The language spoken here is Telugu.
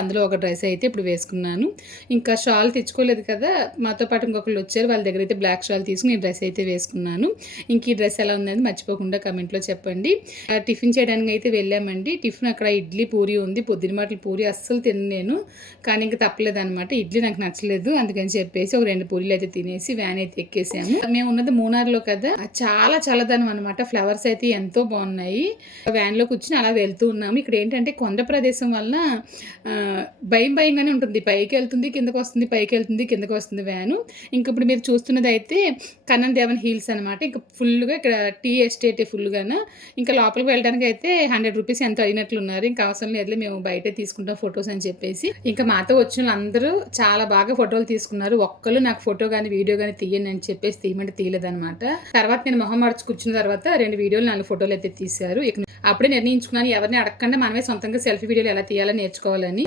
అందులో ఒక డ్రెస్ అయితే ఇప్పుడు వేసుకున్నాను. ఇంకా షాల్ తెచ్చుకోలేదు కదా, మాతో పాటు ఇంకొకళ్ళు వచ్చారు. వాళ్ళ దగ్గర అయితే బ్లాక్ షాల్ తీసుకుని ఈ డ్రెస్ అయితే వేసుకున్నాను. ఇంక ఈ డ్రెస్ ఎలా ఉందని మర్చిపోకుండా కమెంట్లో చెప్పండి. టిఫిన్ చేయడానికి అయితే వెళ్ళామండి. టిఫిన్ అక్కడ ఇడ్లీ పూరి ఉంది. పొద్దున మాటలు పూరి అస్సలు తినను నేను, కానీ ఇంకా తప్పలేదనమాట. ఇడ్లీ నాకు నచ్చలేదు, అందుకని చెప్పేసి ఒక 2 పూరీలు అయితే తినేసి వ్యాన్ అయితే ఎక్కేసాము. మేము ఉన్నది మూనార్లో కదా, చాలా చల్లదనం అనమాట. ఫ్లవర్స్ అయితే ఎంతో బాగున్నాయి. వ్యాన్లో కూర్చుని అలా వెళ్తూ ఉన్నాము. ఇక్కడ ఏంటంటే కొండ ప్రదేశం వల్ల భయంగానే ఉంటుంది. పైకి వెళ్తుంది, కిందకు వస్తుంది, పైకి వెళ్తుంది, కిందకు వస్తుంది వ్యాను. ఇంక ఇప్పుడు మీరు చూస్తున్నది అయితే కన్నన్ దేవన్ హిల్స్ అనమాట. ఇంకా ఫుల్గా ఇక్కడ టీ ఎస్టేట్ ఫుల్గాను. ఇంకా లోపలికి వెళ్ళడానికి అయితే 100 రూపీస్ ఎంతో అయినట్లు ఉన్నారు. ఇంకా అవసరం లేదు, మేము బయటే తీసుకుంటాం ఫొటోస్ అని చెప్పేసి. ఇంకా మాతో వచ్చిన వాళ్ళందరూ చాలా బాగా ఫోటోలు తీసుకున్నారు. ఒక్కళ్ళు నాకు ఫోటో కానీ వీడియో కానీ తీయండి అని చెప్పేసి తీయమంటే తీయలేదనమాట. తర్వాత నేను మొహం మార్చి కూర్చున్న తర్వాత 2 వీడియోలు 4 ఫోటోలు అయితే తీశారు. అప్పుడే నిర్ణయించుకున్నాను, ఎవరిని అడగకుండా మనమే సొంతంగా సెల్ఫీ వీడియోలు ఎలా తీయాలని నేర్చుకోవాలని.